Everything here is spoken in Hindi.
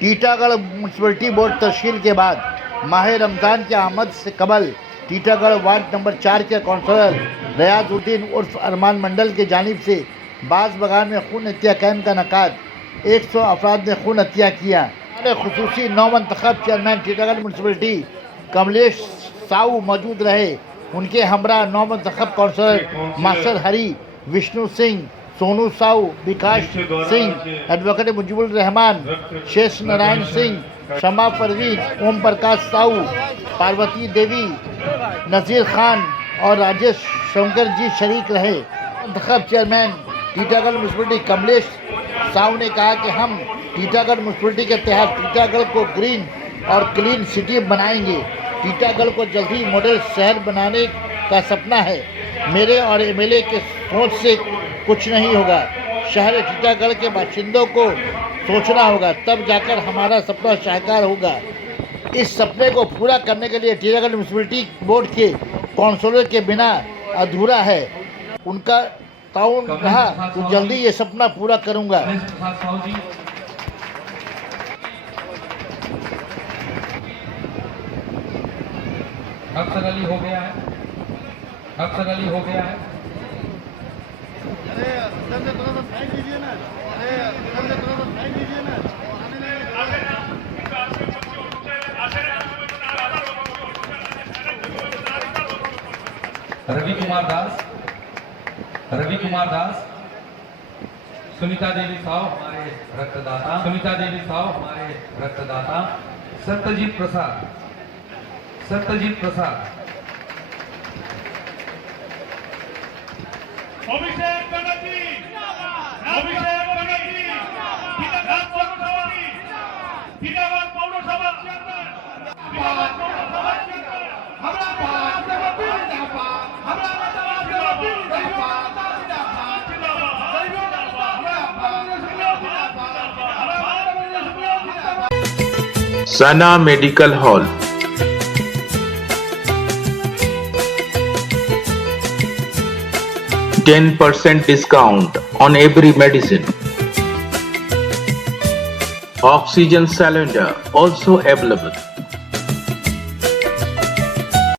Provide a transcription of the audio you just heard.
टीटागढ़ म्यूनसिपलिटी बोर्ड तश्कील के बाद माह रमज़ान की आमद से कबल टीटागढ़ वार्ड नंबर 4 के कौंसलर रियाजुद्दीन उर्फ अरमान मंडल की जानिब से बाज़ बगान में खून अतिया कैम्प का इनेकाद 100 अफराद ने खून अतिया किया। खुसूसी नौ मंतखब चेयरमैन टीटागढ़ म्यूनसिपलिटी कमलेश साहू मौजूद रहे। उनके हमरा नौ मंतखब कौंसलर मास्टर हरी, विष्णु सिंह, सोनू साहू, विकास सिंह, एडवोकेट मुजीबुर रहमान, शेष नारायण सिंह, शमा परवीन, ओम प्रकाश साहू, पार्वती देवी, नज़ीर खान और राजेश शंकर जी शरीक रहे। मंतखब चेयरमैन टीटागढ़ म्यूनसिपलिटी कमलेश साहू ने कहा कि हम टीटागढ़ म्यूनसिपलिटी के तहत टीटागढ़ को ग्रीन और क्लीन सिटी बनाएंगे। टीटागढ़ को जल्द ही मॉडल शहर बनाने का सपना है। मेरे और एमएलए के सोच से कुछ नहीं होगा। शहर टीटागढ़ के बाशिंदों को सोचना होगा, तब जाकर हमारा सपना साकार होगा। इस सपने को पूरा करने के लिए टीटागढ़ म्यूनसिपलिटी बोर्ड के काउंसलर के बिना अधूरा है। उनका ताउन रहा तो जल्दी ये सपना पूरा करूंगा। अफसर अली हो गया है, अफसर अली हो गया है। रवि कुमार दास, रवि कुमार दास, सुनीता देवी साहु हमारे रक्तदाता, सुनीता देवी साहु हमारे रक्तदाता, सत्यजीत प्रसाद, सत्यजीत प्रसाद, अभिषेक बनर्जी, अभिषेक बनर्जी, टीटागढ़ पौरसभा चेयरमैन, टीटागढ़ पौरसभा चेयरमैन, हमरा बात Sana Medical Hall, 10% discount on every medicine. Oxygen cylinder also available.